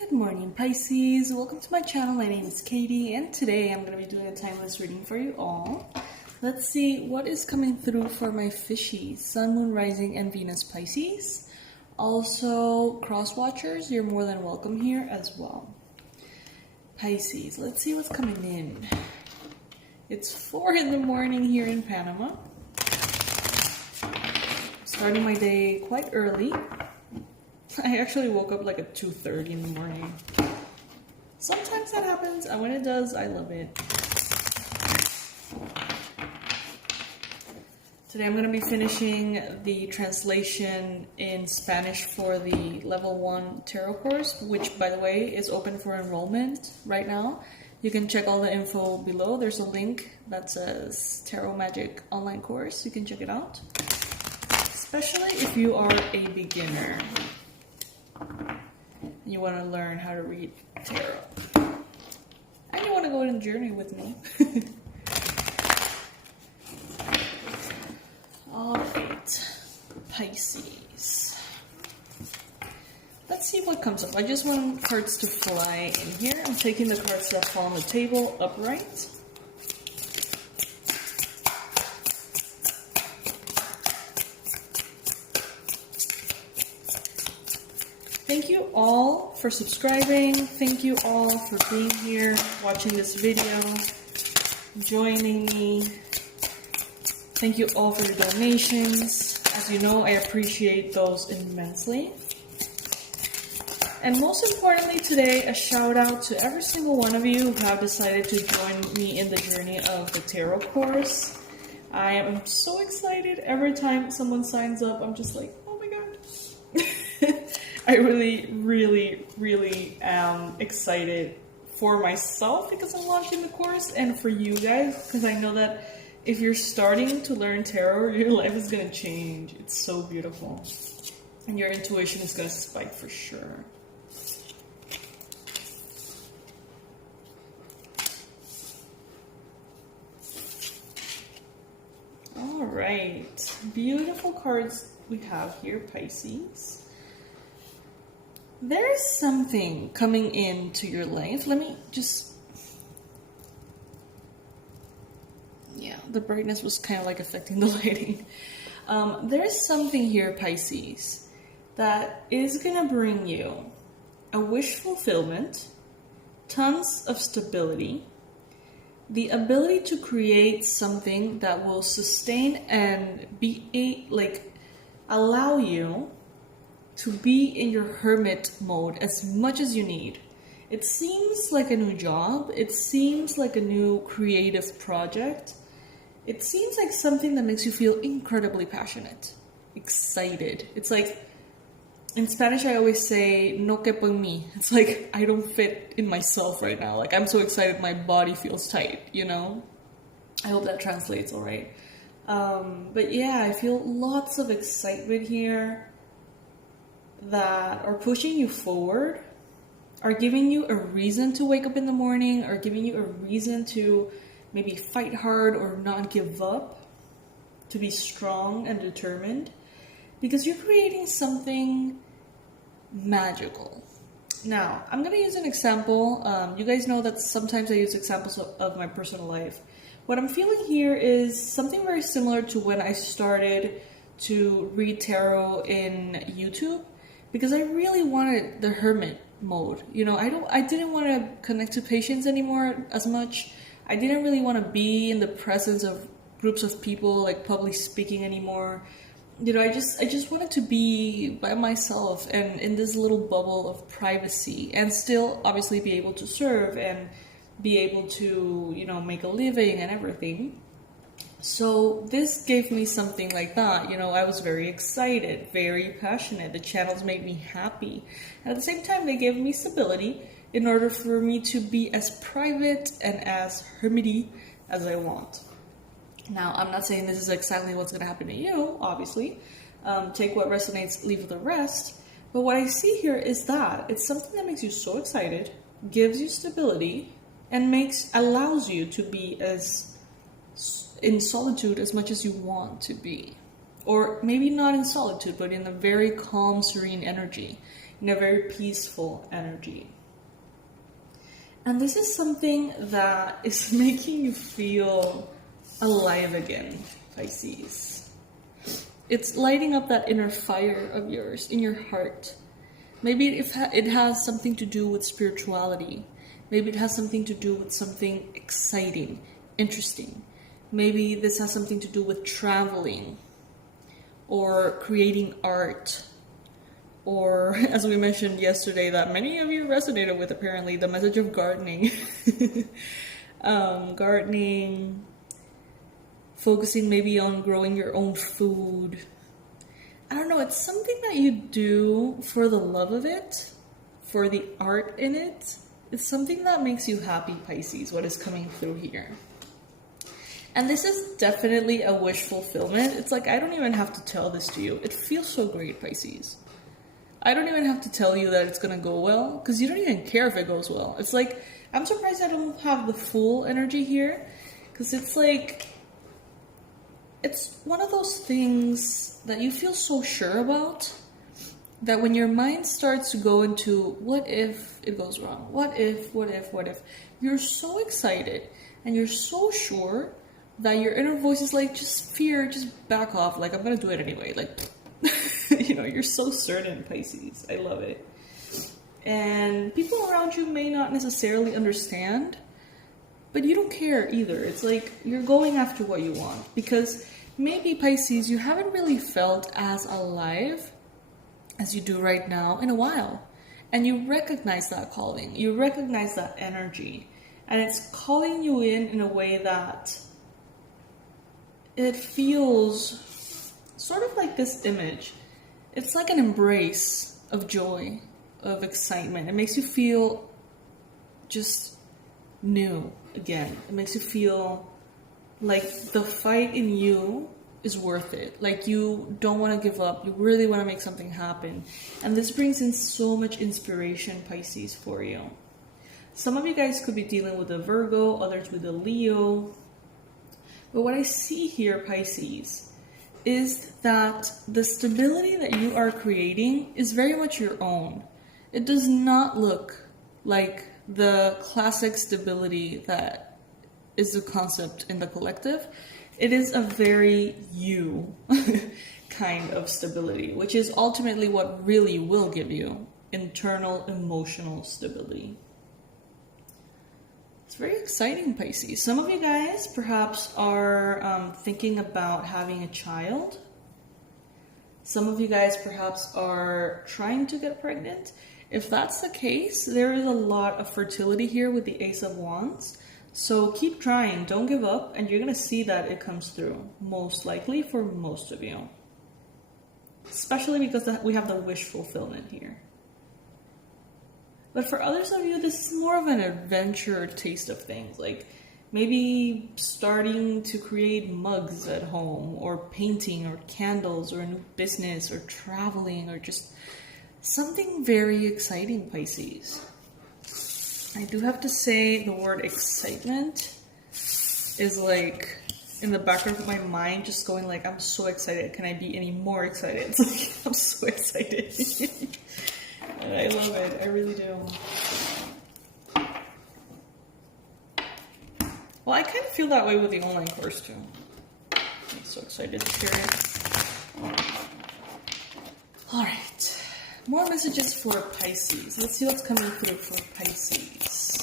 Good morning, Pisces. Welcome to my channel. My name is Katie, and today I'm going to be doing a timeless reading for you all. Let's see what is coming through for my fishies. Sun, Moon, Rising, and Venus Pisces. Also, cross watchers, you're more than welcome here as well. Pisces, let's see what's coming in. It's 4 in the morning here in Panama. Starting my day quite early. I actually woke up like at 2:30 in the morning. Sometimes that happens, and when it does, I love it. Today I'm going to be finishing the translation in Spanish for the level 1 tarot course, which, by the way, is open for enrollment right now. You can check all the info below. There's a link that says Tarot Magic Online Course. You can check it out, especially if you are a beginner. You want to learn how to read tarot, and you want to go on a journey with me. Alright, Pisces. Let's see what comes up. I just want cards to fly in here. I'm taking the cards that fall on the table upright. Thank you all for subscribing. Thank you all for being here, watching this video, joining me. Thank you all for your donations. As you know, I appreciate those immensely. And most importantly today, a shout out to every single one of you who have decided to join me in the journey of the tarot course. I am so excited. Every time someone signs up, I'm just like, oh my god. I really am excited for myself because I'm launching the course, and for you guys because I know that if you're starting to learn tarot, your life is going to change. It's so beautiful. And your intuition is going to spike for sure. Alright. Beautiful cards we have here, Pisces. There's something coming into your life. Let me just... Yeah, the brightness was kind of like affecting the lighting. There's something here, Pisces, that is going to bring you a wish fulfillment, tons of stability, the ability to create something that will sustain and allow you to be in your hermit mode as much as you need. It seems like a new job. It seems like a new creative project. It seems like something that makes you feel incredibly passionate, excited. It's like, in Spanish I always say, no quepo en mí. It's like, I don't fit in myself right now. Like, I'm so excited my body feels tight, you know? I hope that translates all right. But yeah, I feel lots of excitement here that are pushing you forward, are giving you a reason to wake up in the morning, are giving you a reason to maybe fight hard or not give up, to be strong and determined, because you're creating something magical. Now, I'm going to use an example. You guys know that sometimes I use examples of my personal life. What I'm feeling here is something very similar to when I started to read tarot in YouTube, because I really wanted the hermit mode. You know, I didn't want to connect to patients anymore as much. I didn't really want to be in the presence of groups of people, like public speaking anymore. You know, I just wanted to be by myself and in this little bubble of privacy, and still obviously be able to serve and be able to, you know, make a living and everything. So this gave me something like that. You know, I was very excited, very passionate. The channels made me happy. And at the same time, they gave me stability in order for me to be as private and as hermity as I want. Now, I'm not saying this is exactly what's going to happen to you, obviously. Take what resonates, leave the rest. But what I see here is that it's something that makes you so excited, gives you stability, and allows you to be as in solitude as much as you want to be. Or maybe not in solitude, but in a very calm, serene energy. in a very peaceful energy. And this is something that is making you feel alive again, Pisces. It's lighting up that inner fire of yours in your heart. Maybe it has something to do with spirituality. Maybe it has something to do with something exciting, interesting. Maybe this has something to do with traveling or creating art. Or, as we mentioned yesterday, that many of you resonated with, apparently, the message of gardening. Gardening, focusing maybe on growing your own food. I don't know, it's something that you do for the love of it, for the art in it. It's something that makes you happy, Pisces, what is coming through here. And this is definitely a wish fulfillment. It's like, I don't even have to tell this to you. It feels so great, Pisces. I don't even have to tell you that it's going to go well, because you don't even care if it goes well. It's like, I'm surprised I don't have the full energy here, because it's like, it's one of those things that you feel so sure about, that when your mind starts to go into, what if it goes wrong? What if? You're so excited, and you're so sure that your inner voice is like, just back off, like, I'm going to do it anyway, like, you know, you're so certain, Pisces. I love it. And people around you may not necessarily understand, but you don't care either. It's like you're going after what you want, because maybe, Pisces, you haven't really felt as alive as you do right now in a while. And you recognize that calling. You recognize that energy. And it's calling you in a way that it feels sort of like this image. It's like an embrace of joy, of excitement. It makes you feel just new again. It makes you feel like the fight in you is worth it. Like you don't want to give up. You really want to make something happen. And this brings in so much inspiration, Pisces, for you. Some of you guys could be dealing with a Virgo, others with a Leo. But what I see here, Pisces, is that the stability that you are creating is very much your own. It does not look like the classic stability that is the concept in the collective. It is a very you kind of stability, which is ultimately what really will give you internal emotional stability. It's very exciting, Pisces. Some of you guys perhaps are thinking about having a child. Some of you guys perhaps are trying to get pregnant. If that's the case, there is a lot of fertility here with the Ace of Wands. So keep trying, don't give up, and you're going to see that it comes through, most likely for most of you. Especially because we have the wish fulfillment here. But for others of you, this is more of an adventure taste of things. Like maybe starting to create mugs at home, or painting, or candles, or a new business, or traveling, or just something very exciting, Pisces. I do have to say the word excitement is like in the back of my mind, just going like, I'm so excited. Can I be any more excited? It's like, I'm so excited. I love it. I really do. Well, I kind of feel that way with the online course too. I'm so excited to hear it. All right. More messages for Pisces. Let's see what's coming through for Pisces.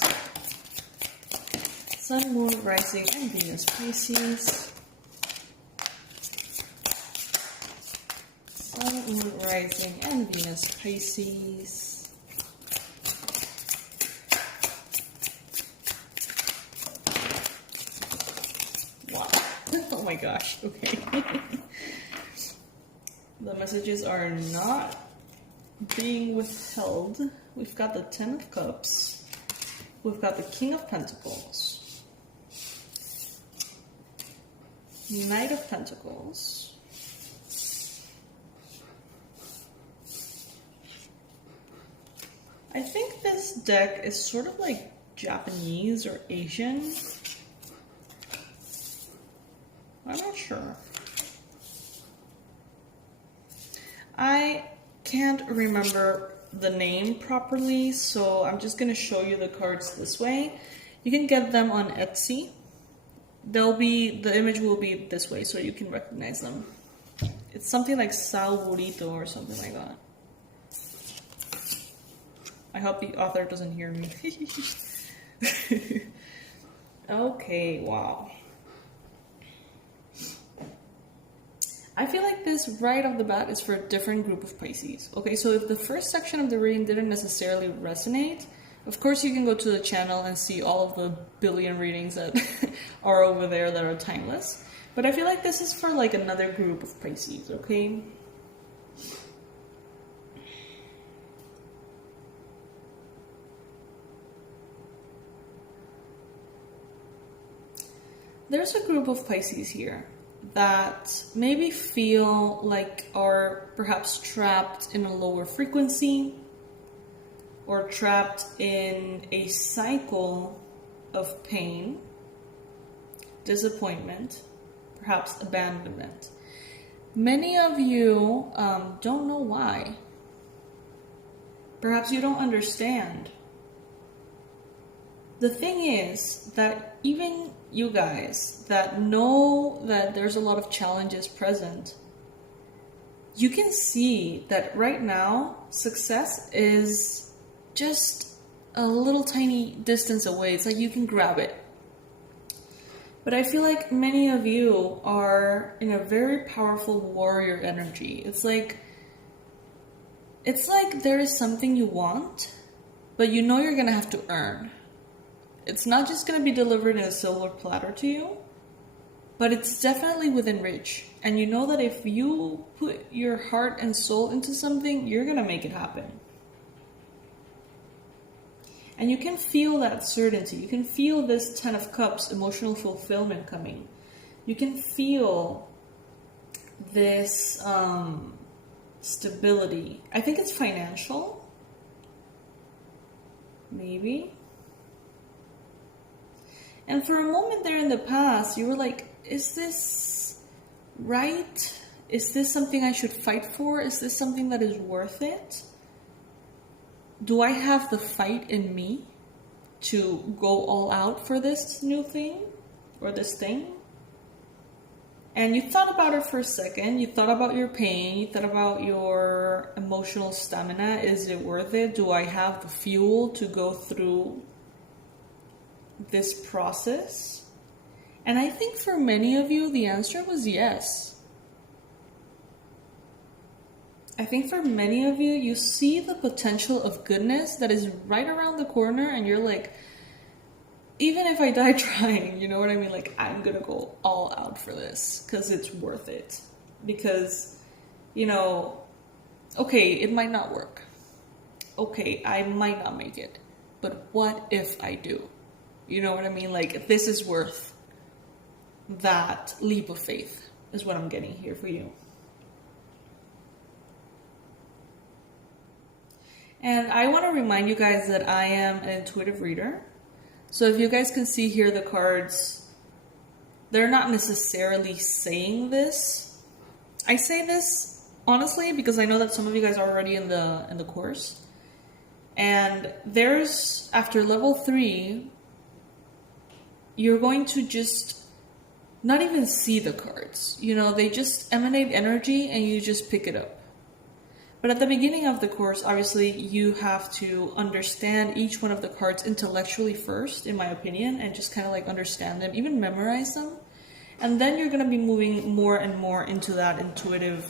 Sun, Moon, Rising, and Venus, Pisces. Sun, Moon, Rising, and Venus, Pisces. Wow. Oh my gosh. Okay. The messages are not being withheld. We've got the Ten of Cups. We've got the King of Pentacles. Knight of Pentacles. I think this deck is sort of like Japanese or Asian. I'm not sure. I can't remember the name properly, so I'm just going to show you the cards this way. You can get them on Etsy. The image will be this way, so you can recognize them. It's something like Salvorito or something like that. I hope the author doesn't hear me. Okay, wow. I feel like this right off the bat is for a different group of Pisces. Okay, so if the first section of the reading didn't necessarily resonate, of course you can go to the channel and see all of the billion readings that are over there that are timeless. But I feel like this is for like another group of Pisces, okay? There's a group of Pisces here that maybe feel like are perhaps trapped in a lower frequency or trapped in a cycle of pain, disappointment, perhaps abandonment. Many of you don't know why. Perhaps you don't understand. The thing is that even you guys that know that there's a lot of challenges present, you can see that right now success is just a little tiny distance away. It's like you can grab it. But I feel like many of you are in a very powerful warrior energy. It's like there is something you want, but you know you're gonna have to earn. It's not just going to be delivered in a silver platter to you, but it's definitely within reach. And you know that if you put your heart and soul into something, you're going to make it happen. And you can feel that certainty. You can feel this 10 of Cups, emotional fulfillment coming. You can feel this stability. I think it's financial. Maybe. And for a moment there in the past, you were like, is this right? Is this something I should fight for? Is this something that is worth it? Do I have the fight in me to go all out for this new thing or this thing? And you thought about it for a second. You thought about your pain. You thought about your emotional stamina. Is it worth it? Do I have the fuel to go through this process? And I think for many of you, the answer was yes. I think for many of you, you see the potential of goodness that is right around the corner, and you're like, even if I die trying, you know what I mean? Like, I'm gonna go all out for this because it's worth it. Because, you know, okay, it might not work. Okay, I might not make it. But what if I do? You know what I mean? Like, this is worth that leap of faith, is what I'm getting here for you. And I want to remind you guys that I am an intuitive reader. So if you guys can see here the cards, they're not necessarily saying this. I say this honestly because I know that some of you guys are already in the course. And there's, after level 3, you're going to just not even see the cards. You know, they just emanate energy and you just pick it up. But at the beginning of the course, obviously, you have to understand each one of the cards intellectually first, in my opinion, and just kind of like understand them, even memorize them. And then you're going to be moving more and more into that intuitive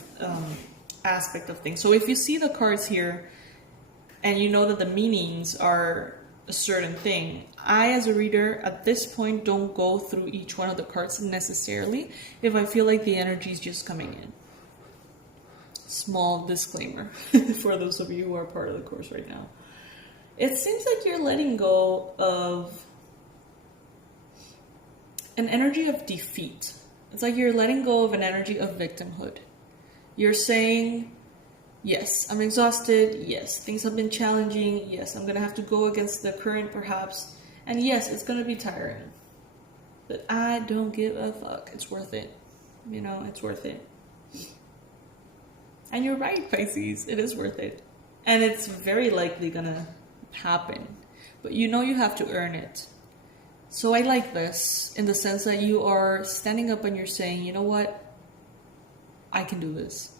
aspect of things. So if you see the cards here and you know that the meanings are a certain thing, I, as a reader, at this point, don't go through each one of the cards necessarily if I feel like the energy is just coming in. Small disclaimer for those of you who are part of the course right now. It seems like you're letting go of an energy of defeat. It's like you're letting go of an energy of victimhood. You're saying, yes, I'm exhausted. Yes, things have been challenging. Yes, I'm going to have to go against the current perhaps. And yes, it's going to be tiring. But I don't give a fuck. It's worth it. You know, it's worth it. And you're right, Pisces. It is worth it. And it's very likely gonna happen. But you know you have to earn it. So I like this in the sense that you are standing up and you're saying, you know what? I can do this.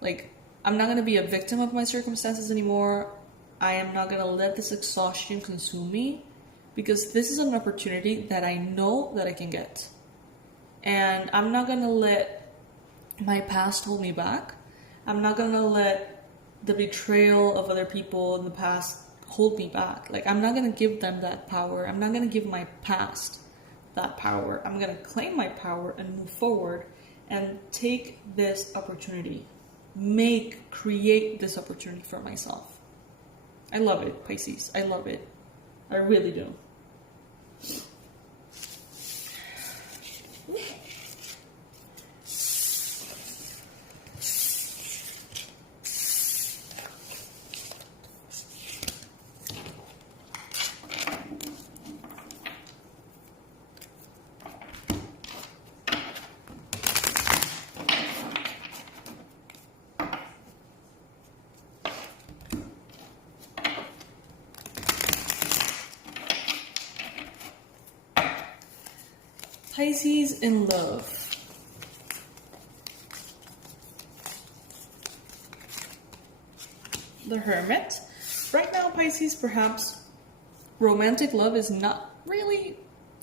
Like, I'm not gonna be a victim of my circumstances anymore. I am not gonna let this exhaustion consume me, because this is an opportunity that I know that I can get. And I'm not gonna let my past hold me back. I'm not gonna let the betrayal of other people in the past hold me back. Like, I'm not gonna give them that power. I'm not gonna give my past that power. I'm gonna claim my power and move forward and take this opportunity. Create this opportunity for myself. I love it, Pisces. I love it. I really do. Pisces in love. The Hermit. Right now, Pisces, perhaps romantic love is not really,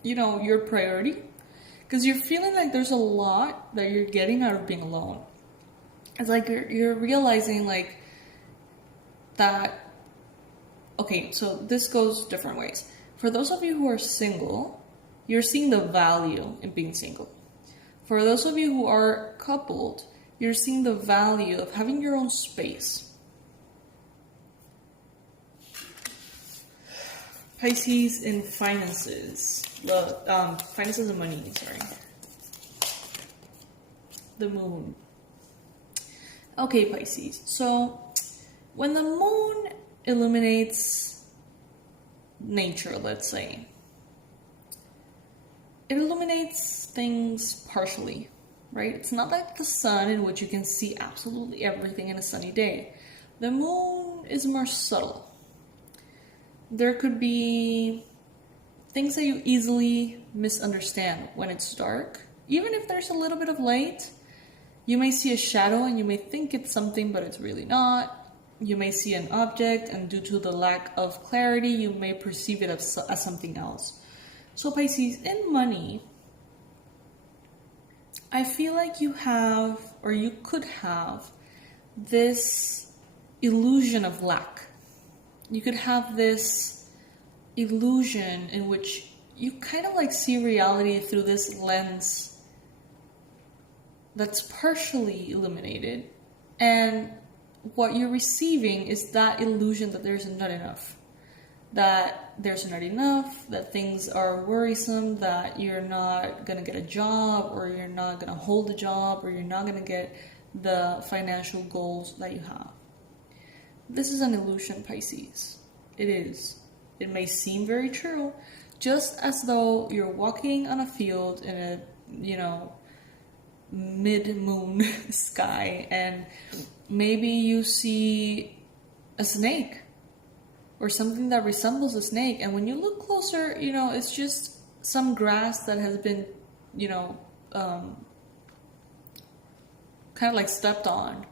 your priority. Because you're feeling like there's a lot that you're getting out of being alone. It's like you're realizing like that. Okay, so this goes different ways. For those of you who are single, you're seeing the value in being single. For those of you who are coupled, you're seeing the value of having your own space. Pisces in finances. Finances and money, sorry. The moon. Okay, Pisces. So, when the moon illuminates nature, let's say, it illuminates things partially, right? It's not like the sun, in which you can see absolutely everything in a sunny day. The moon is more subtle. There could be things that you easily misunderstand when it's dark. Even if there's a little bit of light, you may see a shadow and you may think it's something, but it's really not. You may see an object, and due to the lack of clarity, you may perceive it as something else. So Pisces, in money, I feel like you have, or you could have, this illusion of lack. You could have this illusion in which you kind of like see reality through this lens that's partially illuminated. And what you're receiving is that illusion that there's not enough. That there's not enough, that things are worrisome, that you're not going to get a job, or you're not going to hold a job, or you're not going to get the financial goals that you have. This is an illusion, Pisces. It is. It may seem very true, just as though you're walking on a field in a, mid-moon sky, and maybe you see a snake or something that resembles a snake, and when you look closer, it's just some grass that has been, kind of like stepped on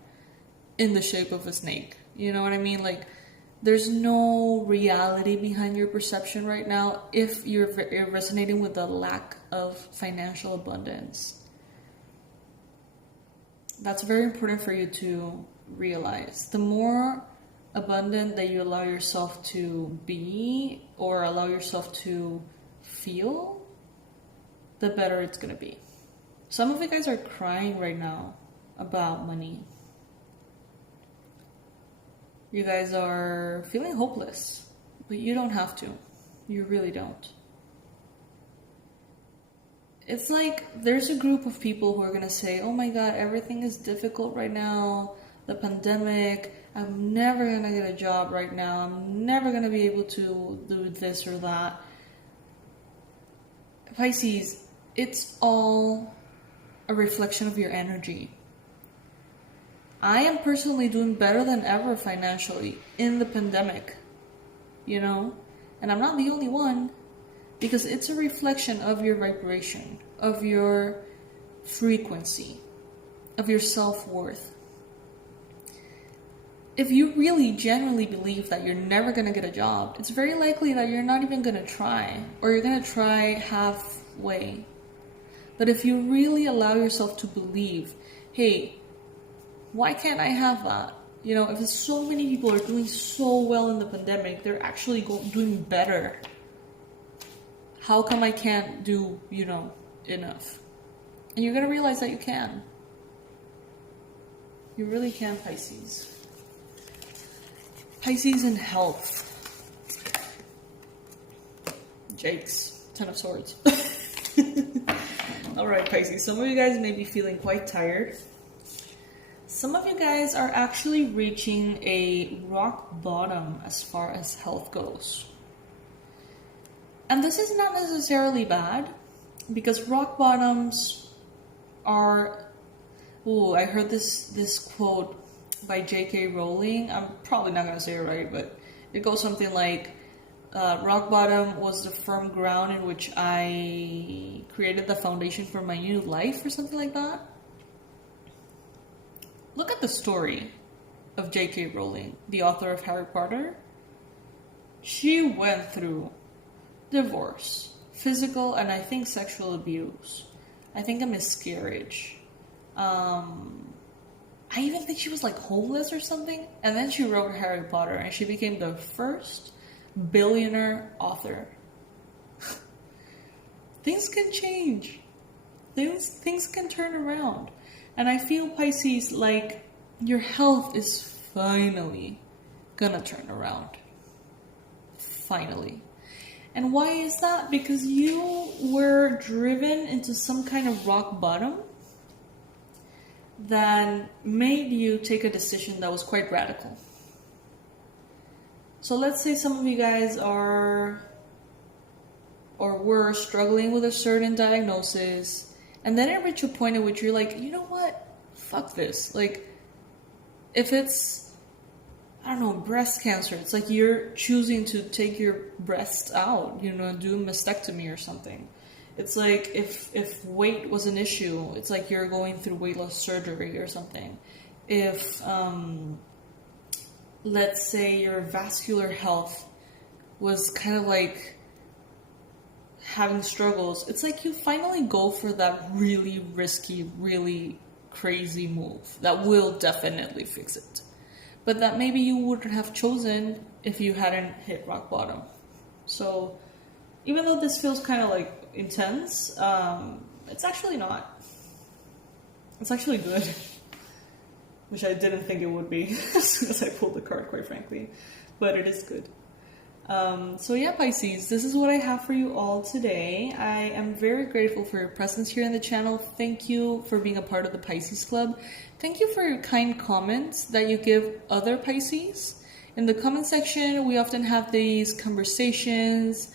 in the shape of a snake. You know what I mean? Like, there's no reality behind your perception right now if you're resonating with the lack of financial abundance. That's very important for you to realize. The more abundant that you allow yourself to be, or allow yourself to feel, the better it's going to be. Some of you guys are crying right now about money. You guys are feeling hopeless, but you don't have to. You really don't. It's like there's a group of people who are going to say, oh my God, everything is difficult right now. The pandemic, I'm never going to get a job right now. I'm never going to be able to do this or that. Pisces, it's all a reflection of your energy. I am personally doing better than ever financially in the pandemic, you know? And I'm not the only one, because it's a reflection of your vibration, of your frequency, of your self-worth. If you really genuinely believe that you're never going to get a job, it's very likely that you're not even going to try, or you're going to try halfway. But if you really allow yourself to believe, hey, why can't I have that? You know, if so many people are doing so well in the pandemic, they're actually doing better. How come I can't do, enough? And you're going to realize that you can. You really can, Pisces. Pisces in health. Jakes. 10 of Swords. Alright, Pisces. Some of you guys may be feeling quite tired. Some of you guys are actually reaching a rock bottom as far as health goes. And this is not necessarily bad, because rock bottoms are... Ooh, I heard this quote by J.K. Rowling. I'm probably not going to say it right, but it goes something like, rock bottom was the firm ground in which I created the foundation for my new life, or something like that. Look at the story of J.K. Rowling, the author of Harry Potter. She went through divorce, physical, and I think sexual abuse. I think a miscarriage. I even think she was like homeless or something. And then she wrote Harry Potter, and she became the first billionaire author. Things can change. Things can turn around. And I feel, Pisces, like your health is finally gonna turn around. Finally. And why is that? Because you were driven into some kind of rock bottom that made you take a decision that was quite radical. So let's say some of you guys are or were struggling with a certain diagnosis, and then it reached a point in which you're like, you know what? Fuck this. Like, if it's, I don't know, breast cancer, it's like you're choosing to take your breast out, do a mastectomy or something. It's like if weight was an issue, it's like you're going through weight loss surgery or something. If, let's say your vascular health was kind of like having struggles, it's like you finally go for that really risky, really crazy move that will definitely fix it. But that maybe you wouldn't have chosen if you hadn't hit rock bottom. So even though this feels kind of like intense, it's actually not. It's actually good. Which I didn't think it would be as soon as I pulled the card, quite frankly. But it is good. So yeah, Pisces, this is what I have for you all today. I am very grateful for your presence here in the channel. Thank you for being a part of the Pisces Club. Thank you for your kind comments that you give other Pisces. In the comment section, we often have these conversations.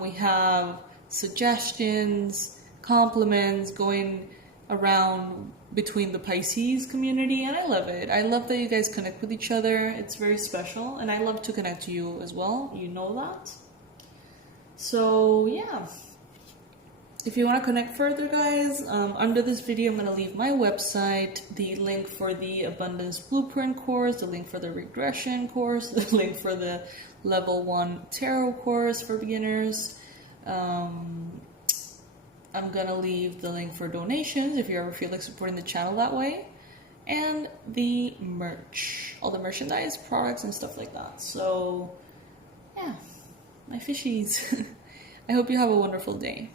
We have suggestions, compliments going around between the Pisces community, and I love it. I love that you guys connect with each other. It's very special, and I love to connect to you as well. You know that. So yeah, if you want to connect further, guys, under this video I'm going to leave my website, the link for the Abundance Blueprint course, the link for the Regression course, the link for the Level 1 Tarot course for beginners. I'm gonna leave the link for donations if you ever feel like supporting the channel that way, and the merch, all the merchandise, products, and stuff like that. So yeah, my fishies. I hope you have a wonderful day.